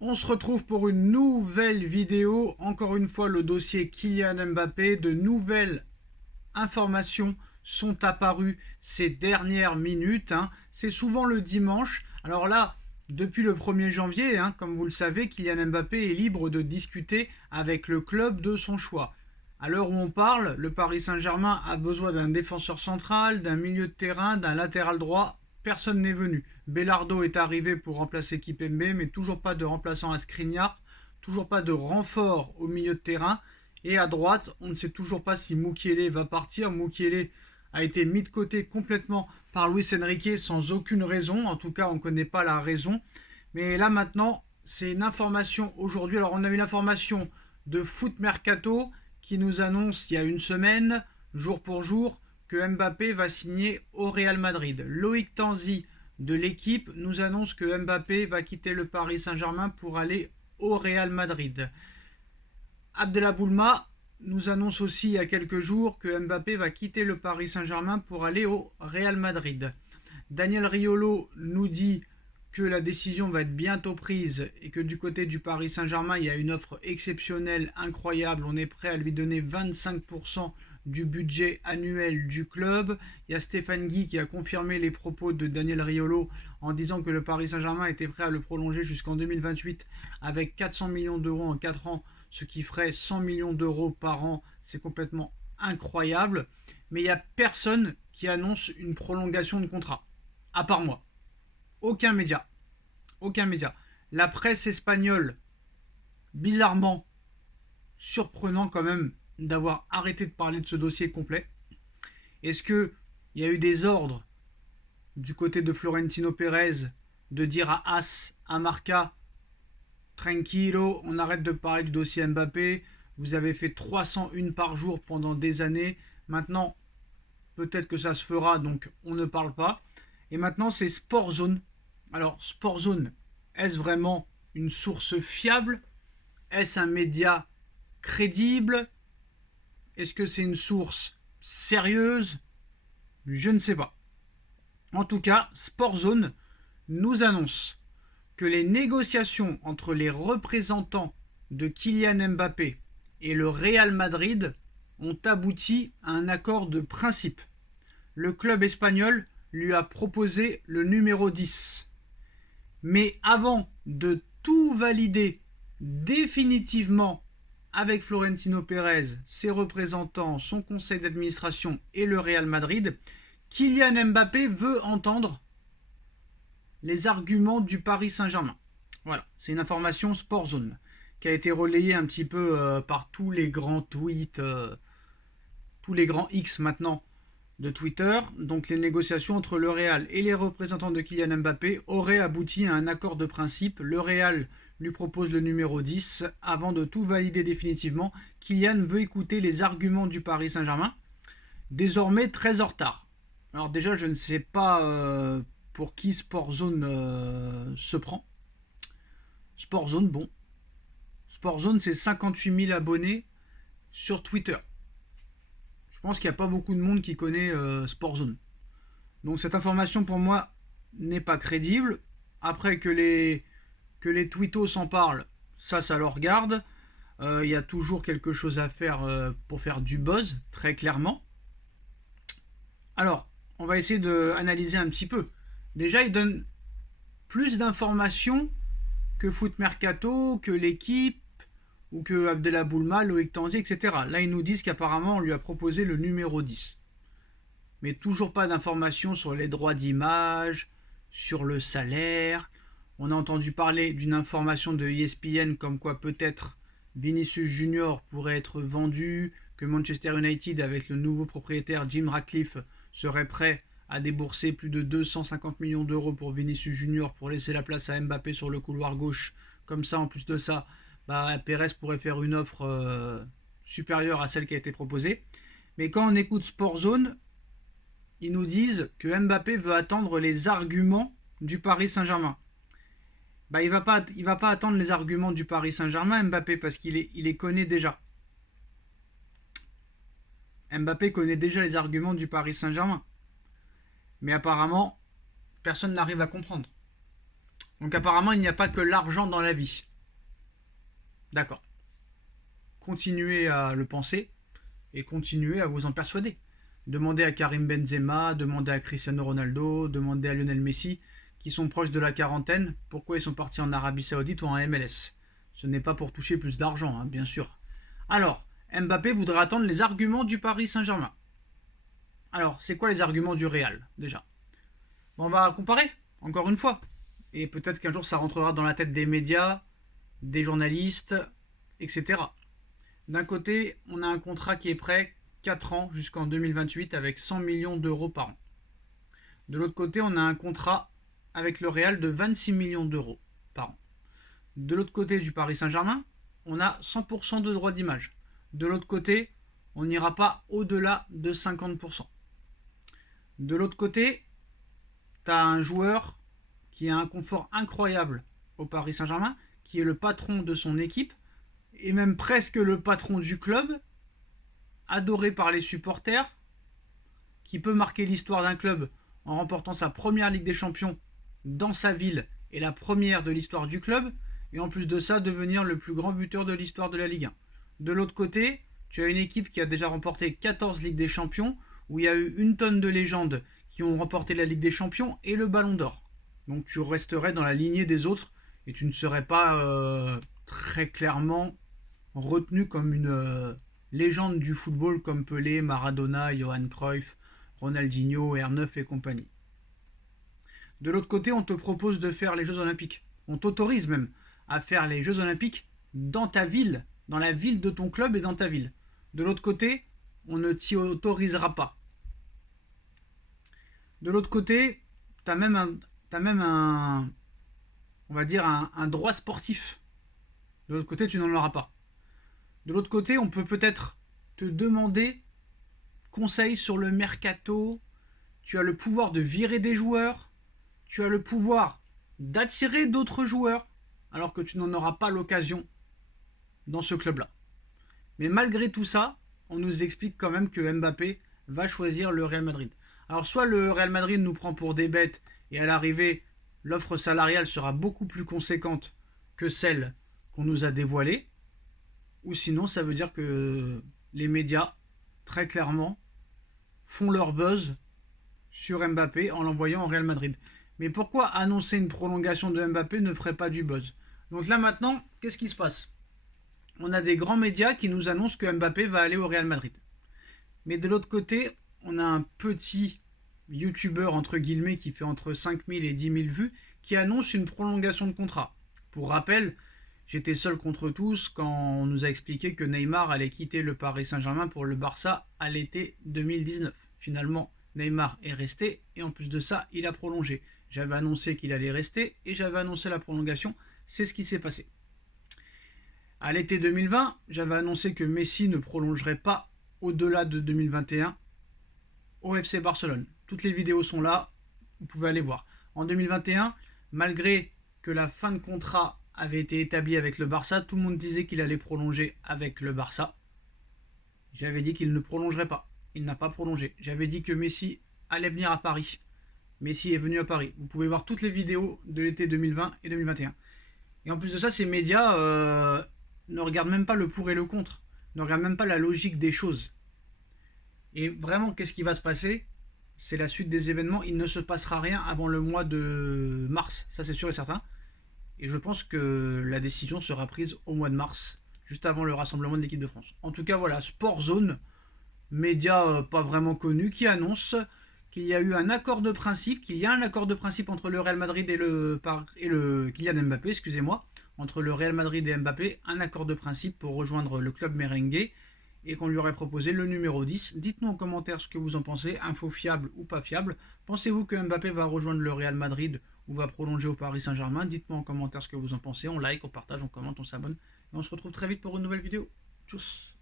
On se retrouve pour une nouvelle vidéo. Encore une fois, le dossier Kylian Mbappé. De nouvelles informations sont apparues ces dernières minutes. C'est souvent le dimanche. Alors là, depuis le 1er janvier, comme vous le savez, Kylian Mbappé est libre de discuter avec le club de son choix. À l'heure où on parle, le Paris Saint-Germain a besoin d'un défenseur central, d'un milieu de terrain, d'un latéral droit. Personne n'est venu. Belardo est arrivé pour remplacer Kipembe, mais toujours pas de remplaçant à Skriniar, toujours pas de renfort au milieu de terrain. Et à droite, on ne sait toujours pas si Mukiele va partir. Mukiele a été mis de côté complètement par Luis Enrique sans aucune raison. En tout cas, on ne connaît pas la raison. Mais là maintenant, c'est une information aujourd'hui. Alors on a une information de Foot Mercato qui nous annonce il y a une semaine, jour pour jour, que Mbappé va signer au Real Madrid. Loïc Tanzi de l'équipe nous annonce que Mbappé va quitter le Paris Saint-Germain pour aller au Real Madrid. Abdelaboulma nous annonce aussi il y a quelques jours que Mbappé va quitter le Paris Saint-Germain pour aller au Real Madrid. Daniel Riolo nous dit que la décision va être bientôt prise et que du côté du Paris Saint-Germain, il y a une offre exceptionnelle, incroyable. On est prêt à lui donner 25% du budget annuel du club. Il y a Stéphane Guy qui a confirmé les propos de Daniel Riolo en disant que le Paris Saint-Germain était prêt à le prolonger jusqu'en 2028 avec 400 millions d'euros en 4 ans, ce qui ferait 100 millions d'euros par an. C'est complètement incroyable. Mais il n'y a personne qui annonce une prolongation de contrat, à part moi. Aucun média. Aucun média. La presse espagnole, bizarrement, surprenant quand même d'avoir arrêté de parler de ce dossier complet. Est-ce qu'il y a eu des ordres du côté de Florentino Pérez de dire à As, à Marca, tranquilo, on arrête de parler du dossier Mbappé, vous avez fait 301 par jour pendant des années, maintenant peut-être que ça se fera, donc on ne parle pas. Et maintenant c'est Sportzone. Alors Sportzone, est-ce vraiment une source fiable? Est-ce un média crédible? Est-ce que c'est une source sérieuse? Je ne sais pas. En tout cas, Sportzone nous annonce que les négociations entre les représentants de Kylian Mbappé et le Real Madrid ont abouti à un accord de principe. Le club espagnol lui a proposé le numéro 10. Mais avant de tout valider définitivement avec Florentino Pérez, ses représentants, son conseil d'administration et le Real Madrid, Kylian Mbappé veut entendre les arguments du Paris Saint-Germain. Voilà, c'est une information Sportzone qui a été relayée un petit peu par tous les grands tweets, tous les grands X maintenant de Twitter. Donc les négociations entre le Real et les représentants de Kylian Mbappé auraient abouti à un accord de principe. Le Real lui propose le numéro 10. Avant de tout valider définitivement, Kylian veut écouter les arguments du Paris Saint-Germain, désormais très en retard. Alors déjà, je ne sais pas pour qui Sportzone se prend. Sportzone, bon. Sportzone, c'est 58 000 abonnés sur Twitter. Je pense qu'il n'y a pas beaucoup de monde qui connaît Sportzone. Donc cette information pour moi n'est pas crédible. Après que les twittos s'en parlent, ça leur regarde. Il y a toujours quelque chose à faire pour faire du buzz, très clairement. Alors, on va essayer d'analyser un petit peu. Déjà, il donne plus d'informations que Foot Mercato, que l'équipe, ou que Abdelaboulma, Loïc Tanzi, etc. Là, ils nous disent qu'apparemment, on lui a proposé le numéro 10. Mais toujours pas d'informations sur les droits d'image, sur le salaire. On a entendu parler d'une information de ESPN comme quoi peut-être Vinicius Junior pourrait être vendu, que Manchester United, avec le nouveau propriétaire Jim Ratcliffe, serait prêt à débourser plus de 250 millions d'euros pour Vinicius Junior pour laisser la place à Mbappé sur le couloir gauche. Comme ça, en plus de ça, Pérez pourrait faire une offre supérieure à celle qui a été proposée. Mais quand on écoute Sportzone, ils nous disent que Mbappé veut attendre les arguments du Paris Saint-Germain. Il va pas attendre les arguments du Paris Saint-Germain, Mbappé, parce qu'il les connaît déjà. Mbappé connaît déjà les arguments du Paris Saint-Germain. Mais apparemment, personne n'arrive à comprendre. Donc apparemment, il n'y a pas que l'argent dans la vie. D'accord. Continuez à le penser et continuez à vous en persuader. Demandez à Karim Benzema, demandez à Cristiano Ronaldo, demandez à Lionel Messi, qui sont proches de la quarantaine, pourquoi ils sont partis en Arabie Saoudite ou en MLS. Ce n'est pas pour toucher plus d'argent, hein, bien sûr. Alors, Mbappé voudra attendre les arguments du Paris Saint-Germain. Alors, c'est quoi les arguments du Real, déjà? On va comparer, encore une fois. Et peut-être qu'un jour, ça rentrera dans la tête des médias, des journalistes, etc. D'un côté, on a un contrat qui est prêt 4 ans jusqu'en 2028 avec 100 millions d'euros par an. De l'autre côté, on a un contrat avec le Real de 26 millions d'euros par an. De l'autre côté du Paris Saint-Germain, on a 100% de droits d'image. De l'autre côté, on n'ira pas au-delà de 50%. De l'autre côté, tu as un joueur qui a un confort incroyable au Paris Saint-Germain, qui est le patron de son équipe, et même presque le patron du club, adoré par les supporters, qui peut marquer l'histoire d'un club en remportant sa première Ligue des Champions dans sa ville et la première de l'histoire du club, et en plus de ça, devenir le plus grand buteur de l'histoire de la Ligue 1. De l'autre côté, tu as une équipe qui a déjà remporté 14 Ligues des Champions, où il y a eu une tonne de légendes qui ont remporté la Ligue des Champions et le Ballon d'Or. Donc tu resterais dans la lignée des autres, et tu ne serais pas très clairement retenu comme une légende du football comme Pelé, Maradona, Johan Cruyff, Ronaldinho, R9 et compagnie. De l'autre côté, on te propose de faire les Jeux Olympiques. On t'autorise même à faire les Jeux Olympiques dans ta ville, dans la ville de ton club et dans ta ville. De l'autre côté, on ne t'y autorisera pas. De l'autre côté, tu as même un on va dire un droit sportif. De l'autre côté, tu n'en auras pas. De l'autre côté, on peut peut-être te demander conseil sur le mercato. Tu as le pouvoir de virer des joueurs. Tu as le pouvoir d'attirer d'autres joueurs, alors que tu n'en auras pas l'occasion dans ce club-là. Mais malgré tout ça, on nous explique quand même que Mbappé va choisir le Real Madrid. Alors soit le Real Madrid nous prend pour des bêtes et à l'arrivée, l'offre salariale sera beaucoup plus conséquente que celle qu'on nous a dévoilée, ou sinon ça veut dire que les médias, très clairement, font leur buzz sur Mbappé en l'envoyant au Real Madrid. Mais pourquoi annoncer une prolongation de Mbappé ne ferait pas du buzz? Donc là maintenant, qu'est-ce qui se passe? On a des grands médias qui nous annoncent que Mbappé va aller au Real Madrid. Mais de l'autre côté, on a un petit youtubeur entre guillemets qui fait entre 5000 et 10 000 vues qui annonce une prolongation de contrat. Pour rappel, j'étais seul contre tous quand on nous a expliqué que Neymar allait quitter le Paris Saint-Germain pour le Barça à l'été 2019. Finalement, Neymar est resté et en plus de ça, il a prolongé. J'avais annoncé qu'il allait rester et j'avais annoncé la prolongation. C'est ce qui s'est passé. À l'été 2020, j'avais annoncé que Messi ne prolongerait pas au-delà de 2021 au FC Barcelone. Toutes les vidéos sont là, vous pouvez aller voir. En 2021, malgré que la fin de contrat avait été établie avec le Barça, tout le monde disait qu'il allait prolonger avec le Barça. J'avais dit qu'il ne prolongerait pas. Il n'a pas prolongé. J'avais dit que Messi allait venir à Paris. Messi est venu à Paris. Vous pouvez voir toutes les vidéos de l'été 2020 et 2021. Et en plus de ça, ces médias ne regardent même pas le pour et le contre. Ne regardent même pas la logique des choses. Et vraiment, qu'est-ce qui va se passer? C'est la suite des événements. Il ne se passera rien avant le mois de mars. Ça, c'est sûr et certain. Et je pense que la décision sera prise au mois de mars, juste avant le rassemblement de l'équipe de France. En tout cas, voilà, Sport Zone, média pas vraiment connu, qui annonce qu'il y a eu un accord de principe, qu'il y a un accord de principe entre le Real Madrid et le Kylian Mbappé, excusez-moi, entre le Real Madrid et Mbappé, un accord de principe pour rejoindre le club merengue et qu'on lui aurait proposé le numéro 10. Dites-nous en commentaire ce que vous en pensez, info fiable ou pas fiable. Pensez-vous que Mbappé va rejoindre le Real Madrid ou va prolonger au Paris Saint-Germain? Dites-moi en commentaire ce que vous en pensez, on like, on partage, on commente, on s'abonne et on se retrouve très vite pour une nouvelle vidéo. Tchuss.